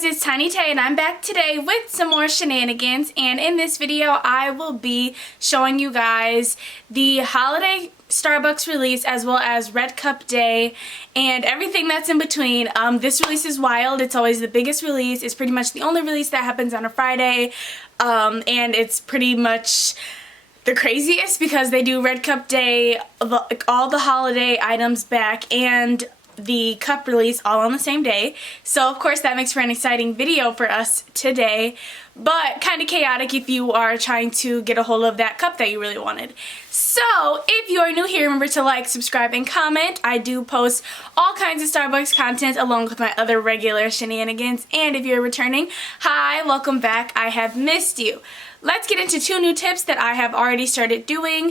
guys, it's Tiny Tay and I'm back today with some more shenanigans, and in this video I will be showing you guys the holiday Starbucks release as well as Red Cup Day and everything that's in between. This release is wild. It's always the biggest release. It's pretty much the only release that happens on a Friday, and it's pretty much the craziest because they do Red Cup Day, all the holiday items back, and the cup release all on the same day. So of course that makes for an exciting video for us today, but kind of chaotic if you are trying to get a hold of that cup that you really wanted. So if you are new here, remember to like, subscribe, and comment. I do post all kinds of Starbucks content along with my other regular shenanigans, and if you're returning, hi, welcome back. I have missed you. Let's get into two new tips that I have already started doing,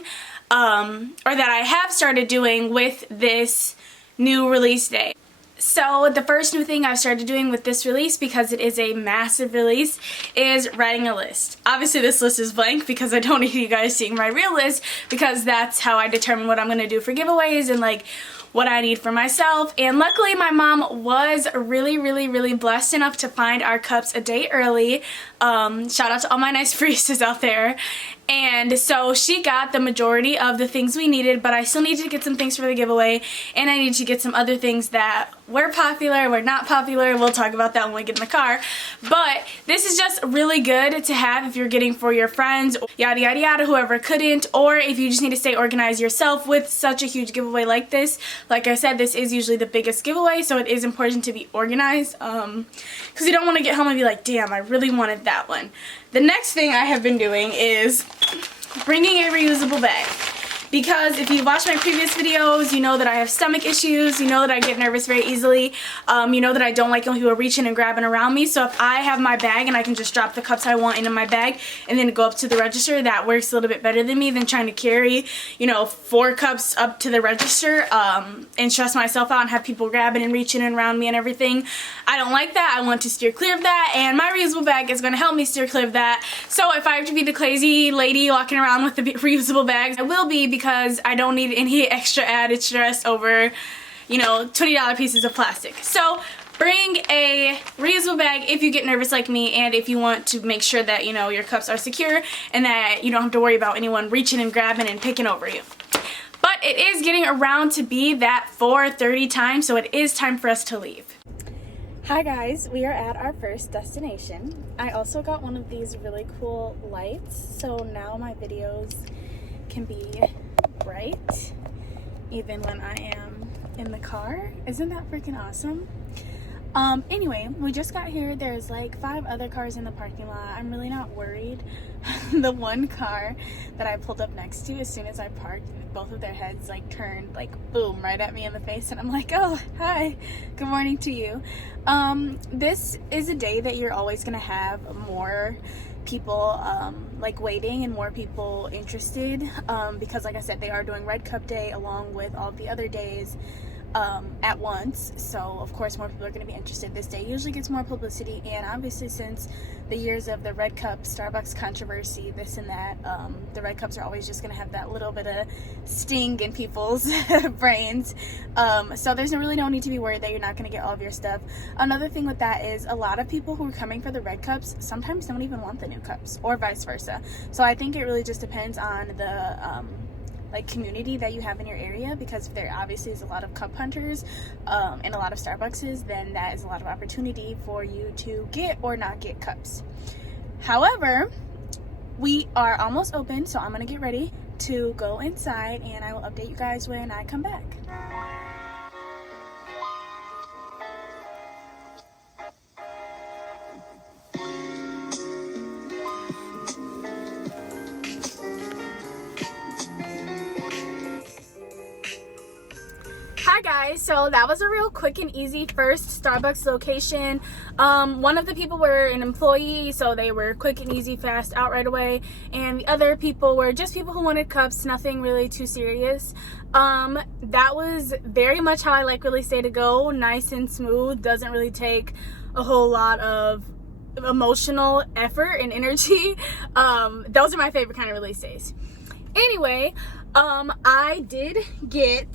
or that I have started doing with this new release day. So the first new thing I've started doing with this release, because it is a massive release, is writing a list. Obviously this list is blank because I don't need you guys seeing my real list, because that's how I determine what I'm going to do for giveaways and like what I need for myself. And luckily my mom was really blessed enough to find our cups a day early. Shout out to all my nice baristas out there. And so she got the majority of the things we needed, but I still needed to get some things for the giveaway, and I need to get some other things that were popular, were not popular. We'll talk about that when we get in the car. But this is just really good to have if you're getting for your friends, yada yada yada, whoever couldn't, or if you just need to stay organized yourself with such a huge giveaway like this. Like I said, this is usually the biggest giveaway, so it is important to be organized, because you don't want to get home and be like, damn, I really wanted that one. The next thing I have been doing is bringing a reusable bag, because if you watch my previous videos, you know that I have stomach issues, you know that I get nervous very easily, you know that I don't like when people are reaching and grabbing around me. So if I have my bag and I can just drop the cups I want into my bag and then go up to the register, that works a little bit better than me than trying to carry, you know, 4 cups up to the register and stress myself out and have people grabbing and reaching around me and everything. I don't like that. I want to steer clear of that, and my reusable bag is going to help me steer clear of that. So if I have to be the crazy lady walking around with the reusable bags, I will be, because I don't need any extra added stress over, you know, $20 pieces of plastic. So bring a reusable bag if you get nervous like me, and if you want to make sure that, you know, your cups are secure and that you don't have to worry about anyone reaching and grabbing and picking over you. But it is getting around to be that 4:30 time, so it is time for us to leave. Hi guys, we are at our first destination. I also got one of these really cool lights, so now my videos can be bright even when I am in the car. Isn't that freaking awesome? Anyway, we just got here. There's like 5 other cars in the parking lot. I'm really not worried. The one car that I pulled up next to, as soon as I parked, both of their heads like turned like boom right at me in the face, and I'm like, oh hi, good morning to you. This is a day that you're always gonna have more people like waiting and more people interested, because like I said, they are doing Red Cup Day along with all the other days at once, so of course more people are going to be interested. This day usually gets more publicity, and obviously since the years of the Red Cup Starbucks controversy, this and that, the Red Cups are always just going to have that little bit of sting in people's brains, so there's really no need to be worried that you're not going to get all of your stuff. Another thing with that is a lot of people who are coming for the Red Cups sometimes don't even want the new cups, or vice versa. So I think it really just depends on the like community that you have in your area, because if there obviously is a lot of cup hunters and a lot of Starbuckses, then that is a lot of opportunity for you to get or not get cups. However, we are almost open, so I'm gonna get ready to go inside, and I will update you guys when I come back. Hi guys, so that was a real quick and easy first Starbucks location. One of the people were an employee, so they were quick and easy, fast, out right away, and the other people were just people who wanted cups, nothing really too serious. That was very much how I like release day to go, nice and smooth, doesn't really take a whole lot of emotional effort and energy. Those are my favorite kind of release days. Anyway, I did get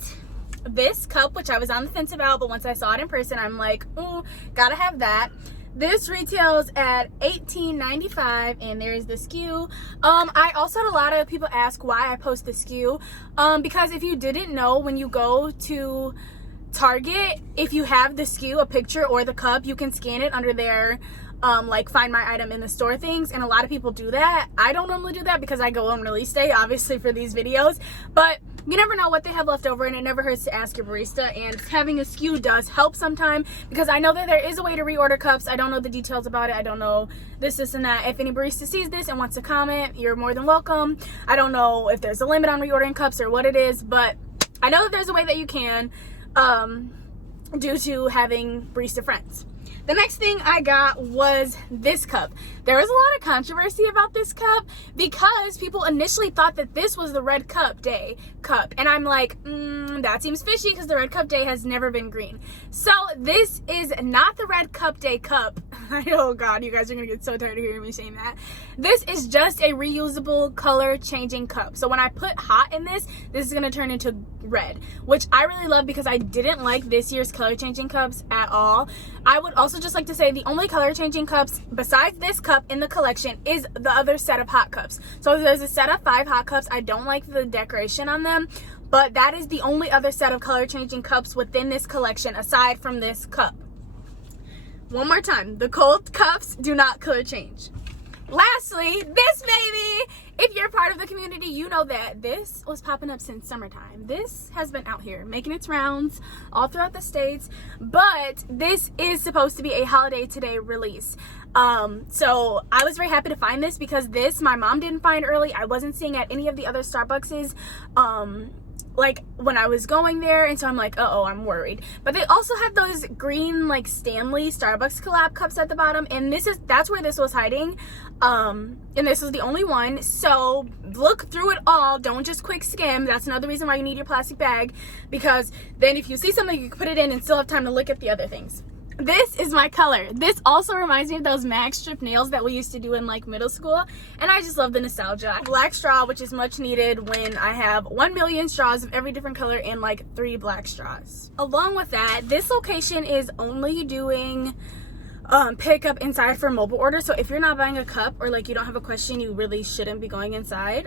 this cup, which I was on the fence about, but once I saw it in person, I'm like, ooh, gotta have that. This retails at $18.95, and there's the SKU. I also had a lot of people ask why I post the SKU. Because if you didn't know, when you go to Target, if you have the SKU, a picture or the cup, you can scan it under their like find my item in the store things, and a lot of people do that. I don't normally do that because I go on release day, obviously, for these videos, but you never know what they have left over, and it never hurts to ask your barista, and having a SKU does help sometime, because I know that there is a way to reorder cups. I don't know the details about it. I don't know this and that. If any barista sees this and wants to comment, you're more than welcome. I don't know if there's a limit on reordering cups or what it is, but I know that there's a way that you can, due to having barista friends. The next thing I got was this cup. There was a lot of controversy about this cup because people initially thought that this was the Red Cup Day cup. And I'm like, that seems fishy because the Red Cup Day has never been green. So this is not the Red Cup Day cup. Oh God, you guys are gonna get so tired of hearing me saying that. This is just a reusable color changing cup. So when I put hot in this is gonna turn into red, which I really love because I didn't like this year's color changing cups at all. I would also just like to say the only color changing cups besides this cup in the collection is the other set of hot cups. So there's a set of 5 hot cups. I don't like the decoration on them, but that is the only other set of color changing cups within this collection aside from this cup. One more time, the cold cups do not color change. Lastly, this baby. If you're part of the community, you know that this was popping up since summertime. This has been out here making its rounds all throughout the states, but this is supposed to be a holiday today release. So I was very happy to find this because this my mom didn't find early. I wasn't seeing at any of the other Starbuckses like when I was going there, and so I'm like, uh-oh, I'm worried. But they also had those green like Stanley Starbucks collab cups at the bottom, and that's where this was hiding. And this was the only one. So look through it all, don't just quick skim. That's another reason why you need your plastic bag, because then if you see something, you can put it in and still have time to look at the other things. This is my color. This also reminds me of those mag strip nails that we used to do in like middle school, and I just love the nostalgia. Black straw, which is much needed when I have 1 million straws of every different color and like 3 black straws. Along with that, this location is only doing pickup inside for mobile order, so if you're not buying a cup or like you don't have a question, you really shouldn't be going inside,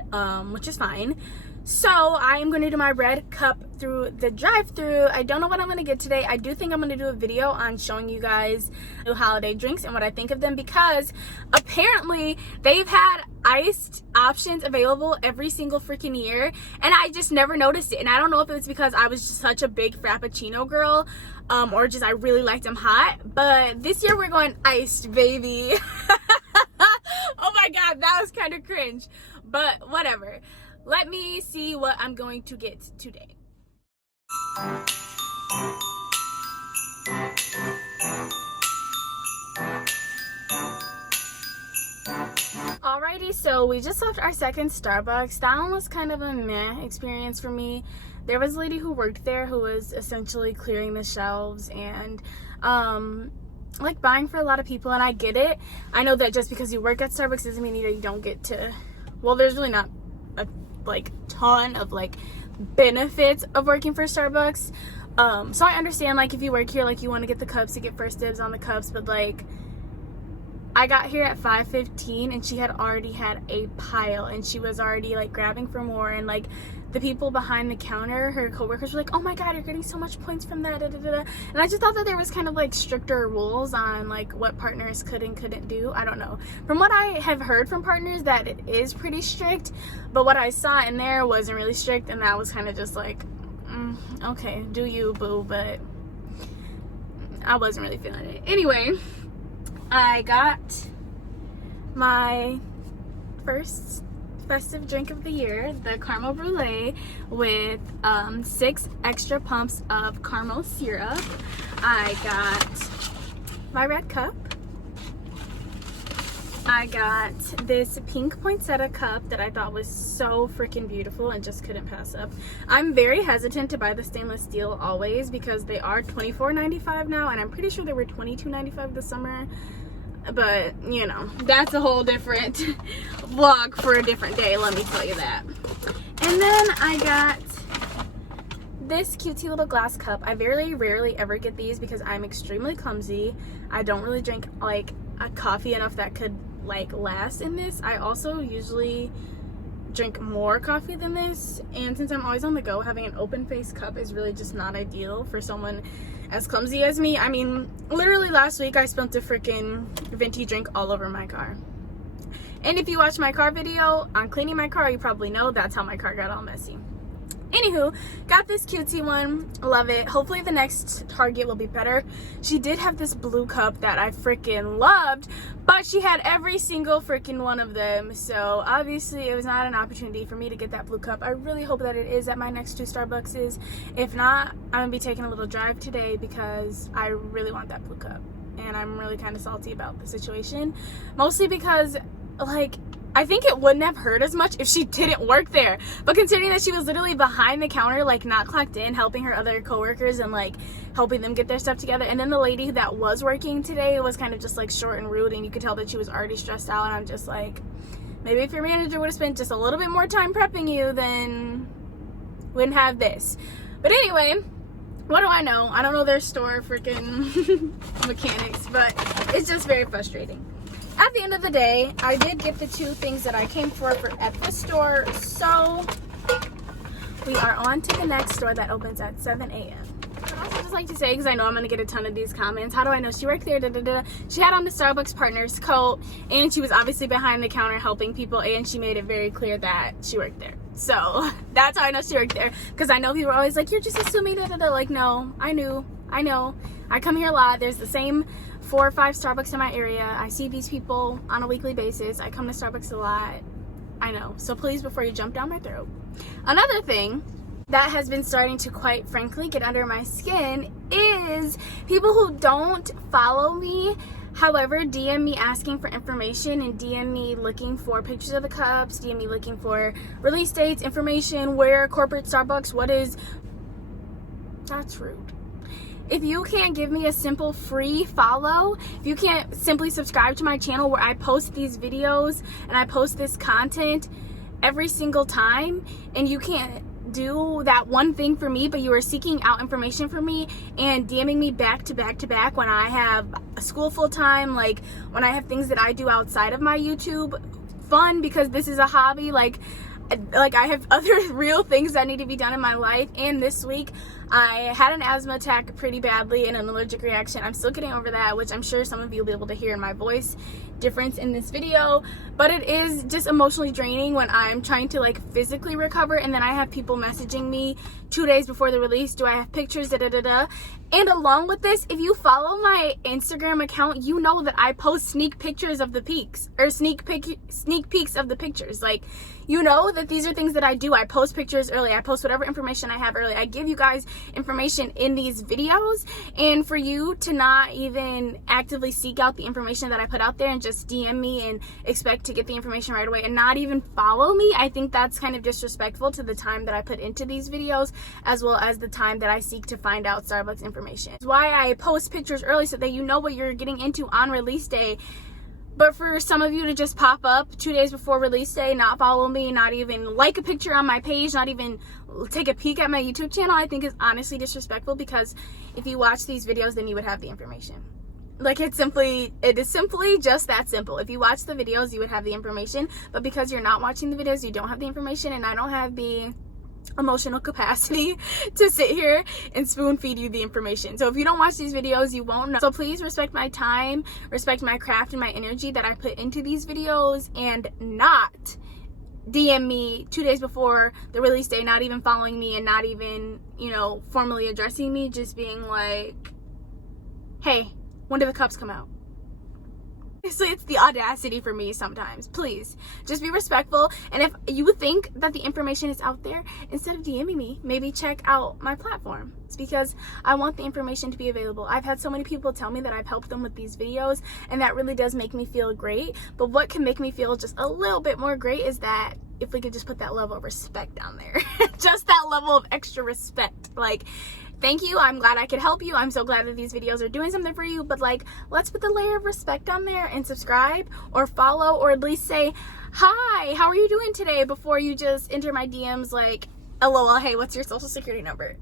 which is fine. So I am going to do my red cup through the drive-thru. I don't know what I'm going to get today. I do think I'm going to do a video on showing you guys new holiday drinks and what I think of them, because apparently they've had iced options available every single freaking year, and I just never noticed it. And I don't know if it's because I was just such a big Frappuccino girl, or just I really liked them hot, but this year we're going iced, baby. Oh my God, that was kind of cringe, but whatever. Let me see what I'm going to get today. Alrighty, so we just left our second Starbucks. That one was kind of a meh experience for me. There was a lady who worked there who was essentially clearing the shelves and like buying for a lot of people, and I get it. I know that just because you work at Starbucks doesn't mean you don't get to, well, there's really not a like ton of like benefits of working for Starbucks. So I understand, like, if you work here, like, you want to get the cups, you get first dibs on the cups, but like I got here at 5:15 and she had already had a pile, and she was already like grabbing for more, and like the people behind the counter, her coworkers, were like, oh my God, you're getting so much points from that, da, da, da, da. And I just thought that there was kind of like stricter rules on like what partners could and couldn't do. I don't know. From what I have heard from partners, that it is pretty strict, but what I saw in there wasn't really strict, and that was kind of just like, okay, do you, boo, but I wasn't really feeling it. Anyway, I got my first festive drink of the year, the caramel brulee with 6 extra pumps of caramel syrup. I got my red cup. I got this pink poinsettia cup that I thought was so freaking beautiful and just couldn't pass up. I'm very hesitant to buy the stainless steel always because they are $24.95 now, and I'm pretty sure they were $22.95 this summer. But, you know, that's a whole different vlog for a different day, let me tell you that. And then I got this cutesy little glass cup. I very rarely ever get these because I'm extremely clumsy. I don't really drink like a coffee enough that could like last in this. I also usually drink more coffee than this, and since I'm always on the go, having an open face cup is really just not ideal for someone as clumsy as me. I mean, literally last week I spilled a freaking venti drink all over my car. And if you watch my car video on cleaning my car, you probably know that's how my car got all messy. Anywho, got this cutesy one. Love it. Hopefully the next Target will be better. She did have this blue cup that I freaking loved, but she had every single freaking one of them. So obviously it was not an opportunity for me to get that blue cup. I really hope that it is at my next 2 Starbuckses. If not, I'm going to be taking a little drive today because I really want that blue cup. And I'm really kind of salty about the situation. Mostly because, like, I think it wouldn't have hurt as much if she didn't work there. But considering that she was literally behind the counter, like not clocked in, helping her other coworkers and like helping them get their stuff together. And then the lady that was working today was kind of just like short and rude, and you could tell that she was already stressed out. And I'm just like, maybe if your manager would have spent just a little bit more time prepping you, then wouldn't have this. But anyway, what do I know? I don't know their store freaking mechanics, but it's just very frustrating. At the end of the day, I did get the 2 things that I came for at the store, so we are on to the next store that opens at 7 a.m. I'd also just like to say, because I know I'm going to get a ton of these comments, how do I know she worked there? She had on the Starbucks Partners coat, and she was obviously behind the counter helping people, and she made it very clear that she worked there. So that's how I know she worked there, because I know people are always like, you're just assuming Like, no, I know. I come here a lot. There's the same 4 or 5 Starbucks in my area. I see these people on a weekly basis. I come to Starbucks a lot. I know. So please, before you jump down my throat. Another thing that has been starting to, quite frankly, get under my skin is people who don't follow me, however, DM me asking for information and DM me looking for pictures of the cups, DM me looking for release dates, information, where corporate Starbucks, what is. That's rude. If you can't give me a simple free follow, if you can't simply subscribe to my channel where I post these videos and I post this content every single time, and you can't do that one thing for me, but you are seeking out information from me and DMing me back to back to back when I have a school full time, like when I have things that I do outside of my YouTube fun, because this is a hobby, like I have other real things that need to be done in my life. And this week I had an asthma attack pretty badly and an allergic reaction. I'm still getting over that, which I'm sure some of you will be able to hear in my voice difference in this video, but it is just emotionally draining when I'm trying to like physically recover, and then I have people messaging me 2 days before the release, do I have pictures, and along with this, if you follow my Instagram account, you know that I post sneak pictures of the peaks, or sneak peeks of the pictures. Like, you know that these are things that I do. I post pictures early. I post whatever information I have early. I give you guys information in these videos, and for you to not even actively seek out the information that I put out there and just DM me and expect to get the information right away and not even follow me, I think that's kind of disrespectful to the time that I put into these videos, as well as the time that I seek to find out Starbucks information. It's why I post pictures early, so that you know what you're getting into on release day. But for some of you to just pop up 2 days before release day, not follow me, not even like a picture on my page, not even take a peek at my YouTube channel, I think is honestly disrespectful, because if you watch these videos, then you would have the information. Like, it is simply just that simple. If you watch the videos, you would have the information, but because you're not watching the videos, you don't have the information, and I don't have the emotional capacity to sit here and spoon feed you the information. So if you don't watch these videos, you won't know. So please respect my time, respect my craft and my energy that I put into these videos, and not DM me 2 days before the release day, not even following me and not even, formally addressing me, just being like, hey, when do the cups come out? So it's the audacity for me sometimes. Please, just be respectful. And if you think that the information is out there, instead of DMing me, maybe check out my platform. It's because I want the information to be available. I've had so many people tell me that I've helped them with these videos, and that really does make me feel great. But what can make me feel just a little bit more great is that if we could just put that level of respect down there. Just that level of extra respect. Like, thank you, I'm glad I could help you, I'm so glad that these videos are doing something for you, but like, let's put the layer of respect on there and subscribe or follow, or at least say, hi, how are you doing today, before you just enter my DMs like, LOL, hey, what's your social security number?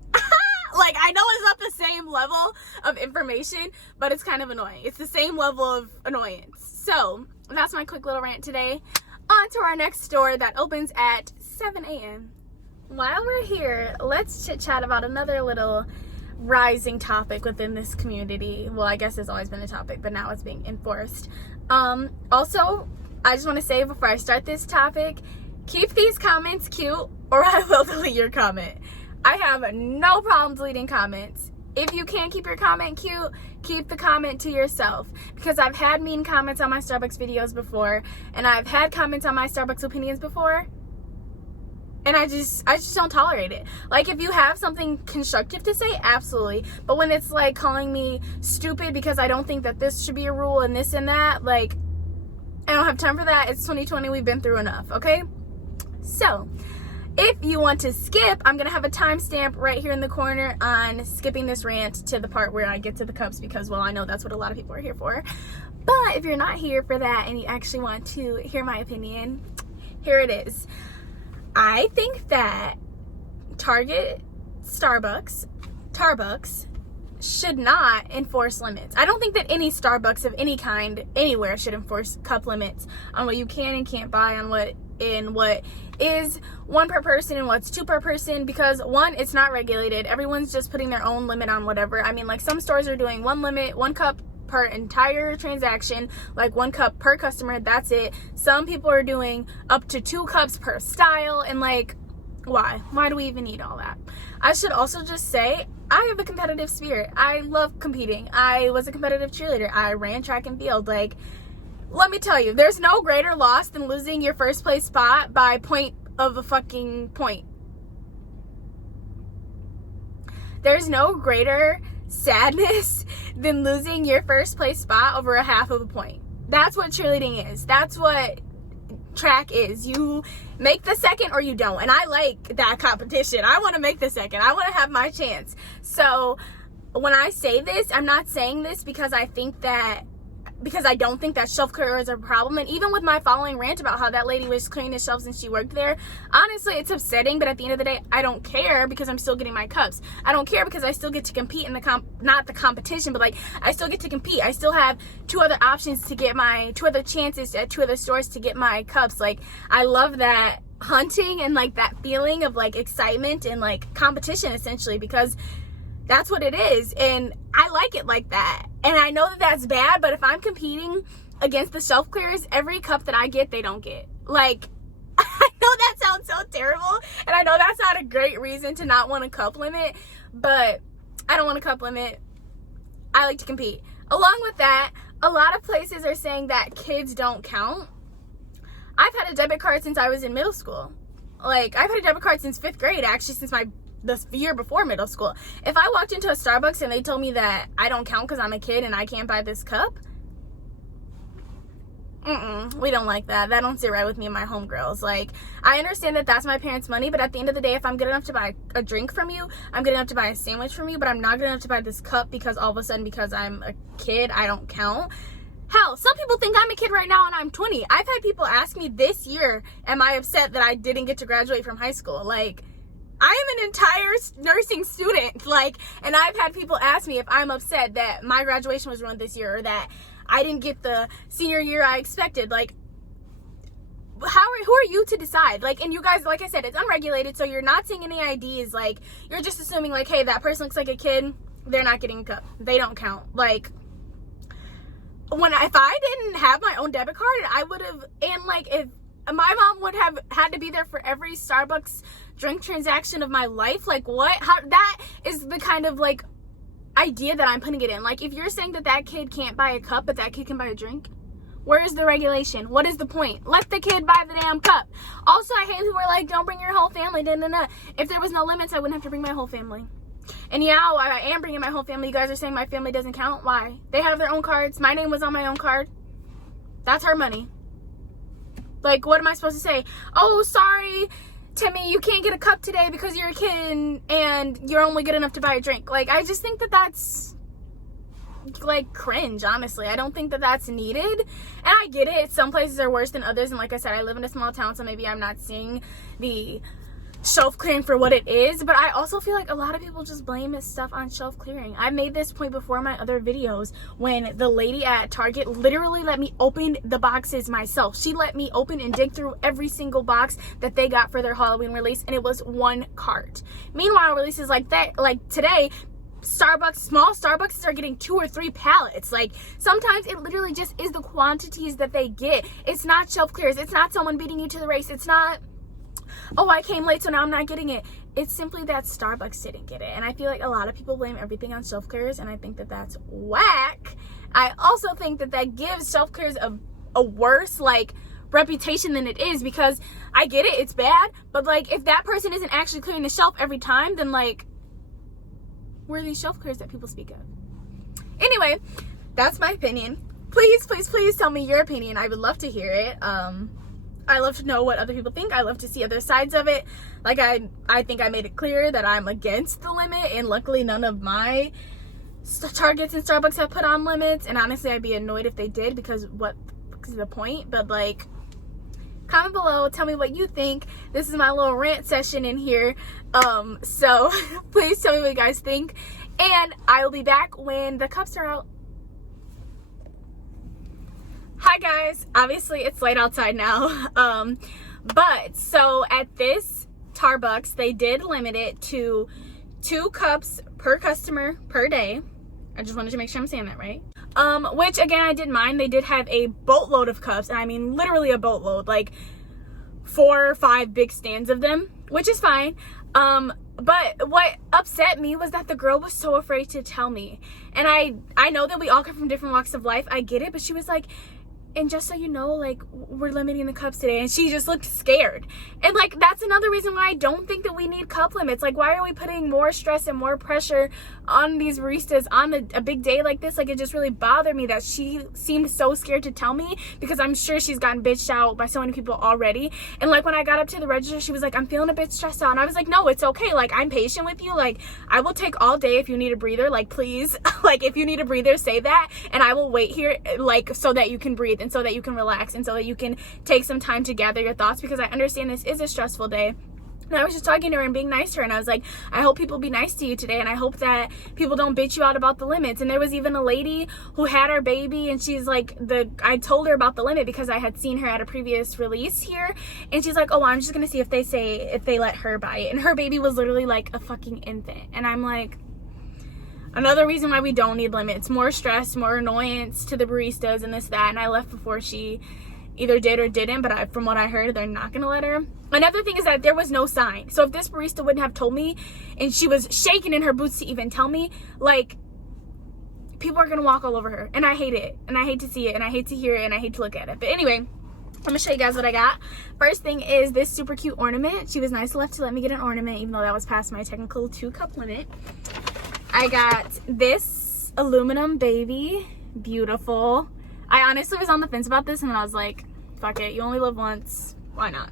Like, I know it's not the same level of information, but it's kind of annoying. It's the same level of annoyance. So, that's my quick little rant today. On to our next store that opens at 7 a.m. While we're here, let's chit-chat about another little rising topic within this community. Well, I guess it's always been a topic, but now it's being enforced. Also, I just want to say before I start this topic, keep these comments cute or I will delete your comment. I have no problem deleting comments. If you can't keep your comment cute, keep the comment to yourself. Because I've had mean comments on my Starbucks videos before, and I've had comments on my Starbucks opinions before, and I just don't tolerate it. Like, if you have something constructive to say, absolutely. But when it's like calling me stupid because I don't think that this should be a rule and this and that, like, I don't have time for that. It's 2020. We've been through enough, okay? So, if you want to skip, I'm going to have a timestamp right here in the corner on skipping this rant to the part where I get to the cups because, well, I know that's what a lot of people are here for. But if you're not here for that and you actually want to hear my opinion, here it is. I think that Target, Starbucks should not enforce limits. I don't think that any Starbucks of any kind anywhere should enforce cup limits on what you can and can't buy, on what is one per person and what's two per person, because one, it's not regulated. Everyone's just putting their own limit on whatever. I mean, like, some stores are doing one cup per entire transaction, like 1 cup per customer, that's it. Some people are doing up to 2 cups per style, and like, why do we even need all that? I should also just say, I have a competitive spirit. I love competing. I was a competitive cheerleader. I ran track and field. Like, let me tell you, there's no greater loss than losing your first place spot by point of a fucking point. There's no greater sadness than losing your first place spot over a half of a point. That's what cheerleading is. That's what track is. You make the second or you don't. And I like that competition. I want to make the second. I want to have my chance. So when I say this, I'm not saying this because I don't think that shelf clearer is a problem. And even with my following rant about how that lady was clearing the shelves and she worked there, honestly, it's upsetting, but at the end of the day, I don't care because I'm still getting my cups. I don't care because I still get to compete in not the competition, but like, I still get to compete. I still have 2 other options to get my 2 other chances at 2 other stores to get my cups. Like, I love that hunting and like that feeling of like excitement and like competition, essentially, because that's what it is, and I like it like that. And I know that that's bad, but if I'm competing against the shelf clearers, every cup that I get, they don't get. Like, I know that sounds so terrible, and I know that's not a great reason to not want a cup limit, but I don't want a cup limit. I like to compete. Along with that, a lot of places are saying that kids don't count. I've had a debit card since I was in middle school. Like, I've had a debit card since 5th grade, actually, since the year before middle school. If I walked into a Starbucks and they told me that I don't count because I'm a kid and I can't buy this cup, we don't like that. That don't sit right with me and my homegirls. Like, I understand that that's my parents' money, but at the end of the day, if I'm good enough to buy a drink from you, I'm good enough to buy a sandwich from you, but I'm not good enough to buy this cup because all of a sudden, because I'm a kid, I don't count. Hell, some people think I'm a kid right now and I'm 20. I've had people ask me this year, am I upset that I didn't get to graduate from high school? Like, I am an entire nursing student, like, and I've had people ask me if I'm upset that my graduation was ruined this year or that I didn't get the senior year I expected. Like, who are you to decide? Like, and you guys, like I said, it's unregulated, so you're not seeing any IDs. Like, you're just assuming, like, hey, that person looks like a kid, they're not getting a cup. They don't count. Like, if I didn't have my own debit card, I would have, and like, if my mom would have had to be there for every Starbucks drink transaction of my life, like, what? How? That is the kind of like idea that I'm putting it in. Like, if you're saying that kid can't buy a cup but that kid can buy a drink, where is the regulation? What is the point? Let the kid buy the damn cup. Also, I hate who are like, don't bring your whole family. If there was no limits, I wouldn't have to bring my whole family. And yeah, I am bringing my whole family. You guys are saying my family doesn't count. Why? They have their own cards. My name was on my own card. That's her money. Like, what am I supposed to say? Oh, sorry, Timmy, you can't get a cup today because you're a kid and you're only good enough to buy a drink. Like, I just think that that's, like, cringe, honestly. I don't think that that's needed. And I get it. Some places are worse than others. And like I said, I live in a small town, so maybe I'm not seeing the shelf clearing for what it is, but I also feel like a lot of people just blame stuff on shelf clearing. I made this point before in my other videos when the lady at Target literally let me open the boxes myself. She let me open and dig through every single box that they got for their Halloween release, and it was one cart. Meanwhile, releases like that, like today, Starbucks, small Starbucks are getting 2 or 3 pallets. Like, sometimes it literally just is the quantities that they get. It's not shelf clears. It's not someone beating you to the race. It's not, oh, I came late, so now I'm not getting it. It's simply that Starbucks didn't get it. And I feel like a lot of people blame everything on shelf clears, and I think that that's whack. I also think that that gives shelf clears a worse, like, reputation than it is, because I get it, it's bad, but, like, if that person isn't actually clearing the shelf every time, then, like, where are these shelf clears that people speak of? Anyway, that's my opinion. Please, please, please tell me your opinion. I would love to hear it. I love to know what other people think. I love to see other sides of it. Like, I think I made it clear that I'm against the limit, and luckily none of my Targets and Starbucks have put on limits, and honestly I'd be annoyed if they did, because what's the point? But, like, comment below, tell me what you think. This is my little rant session in here, so please tell me what you guys think, and I will be back when the cups are out. Hi guys, obviously it's light outside now, but so at this Starbucks they did limit it to 2 cups per customer per day. I just wanted to make sure I'm saying that right. Which again, I didn't mind. They did have a boatload of cups, and I mean literally a boatload, like 4 or 5 big stands of them, which is fine. But what upset me was that the girl was so afraid to tell me. And I know that we all come from different walks of life. I get it, but she was like, and just so you know, like, we're limiting the cups today. And she just looked scared. And, like, that's another reason why I don't think that we need cup limits. Like, why are we putting more stress and more pressure on these baristas on a big day like this? Like, it just really bothered me that she seemed so scared to tell me, because I'm sure she's gotten bitched out by so many people already. And, like, when I got up to the register, she was like, I'm feeling a bit stressed out. And I was like, no, it's okay. Like, I'm patient with you. Like, I will take all day if you need a breather. Like, please. Like, if you need a breather, say that. And I will wait here, like, so that you can breathe and so that you can relax and so that you can take some time to gather your thoughts, because I understand this is a stressful day. And I was just talking to her and being nice to her, and I was like, I hope people be nice to you today, and I hope that people don't bitch you out about the limits. And there was even a lady who had her baby, and she's like, I told her about the limit because I had seen her at a previous release here, and she's like, oh, I'm just gonna see if they let her buy it. And her baby was literally like a fucking infant. And I'm like, another reason why we don't need limits. More stress, more annoyance to the baristas and this, that. And I left before she either did or didn't, but from what I heard, they're not gonna let her. Another thing is that there was no sign. So if this barista wouldn't have told me, and she was shaking in her boots to even tell me, like, people are gonna walk all over her. And I hate it. And I hate to see it. And I hate to hear it. And I hate to look at it. But anyway, I'm gonna show you guys what I got. First thing is this super cute ornament. She was nice enough to let me get an ornament, even though that was past my technical 2-cup limit. I got this aluminum baby. Beautiful. I honestly was on the fence about this, and I was like, fuck it, you only live once, why not?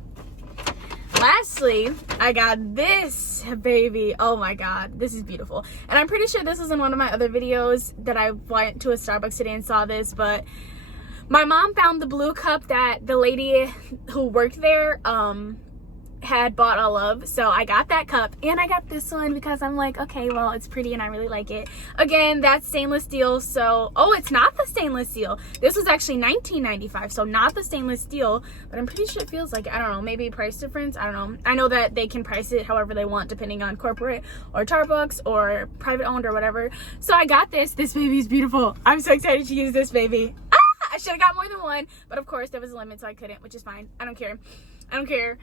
Lastly, I got this baby. Oh my god, this is beautiful. And I'm pretty sure this was in one of my other videos that I went to a Starbucks today and saw this, but my mom found the blue cup that the lady who worked there had bought all of, so I got that cup, and I got this one because I'm like, okay, well, it's pretty and I really like it. Again, that's stainless steel, so oh, it's not the stainless steel. This was actually $19.95, so not the stainless steel, but I'm pretty sure it feels like it. I don't know, maybe price difference, I don't know. I know that they can price it however they want depending on corporate or Starbucks or private owned or whatever. So I got this baby's beautiful. I'm so excited to use this baby. I should have got more than one, but of course there was a limit, so I couldn't, which is fine. I don't care.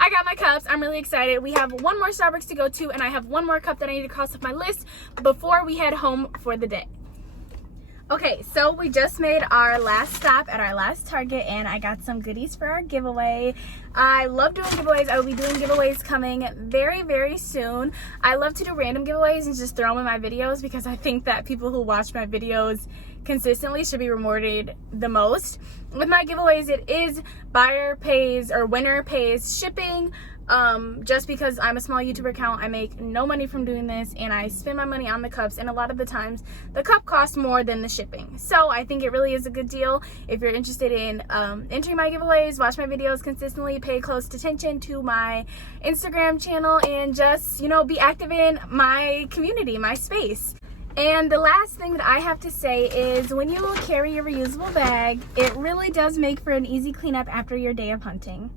I got my cups. I'm really excited. We have one more Starbucks to go to, and I have one more cup that I need to cross off my list before we head home for the day. Okay, so we just made our last stop at our last Target, and I got some goodies for our giveaway. I love doing giveaways. I will be doing giveaways coming very, very soon. I love to do random giveaways and just throw them in my videos, because I think that people who watch my videos consistently should be rewarded the most. With my giveaways, it is buyer pays or winner pays shipping. Just because I'm a small YouTuber account, I make no money from doing this, and I spend my money on the cups, and a lot of the times the cup costs more than the shipping. So I think it really is a good deal. If you're interested in entering my giveaways, watch my videos consistently, pay close attention to my Instagram channel, and just, you know, be active in my community, my space. And the last thing that I have to say is, when you carry a reusable bag, it really does make for an easy cleanup after your day of hunting.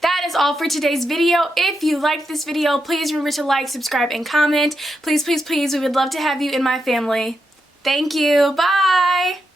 That is all for today's video. If you liked this video, please remember to like, subscribe, and comment. Please, please, please, we would love to have you in my family. Thank you. Bye!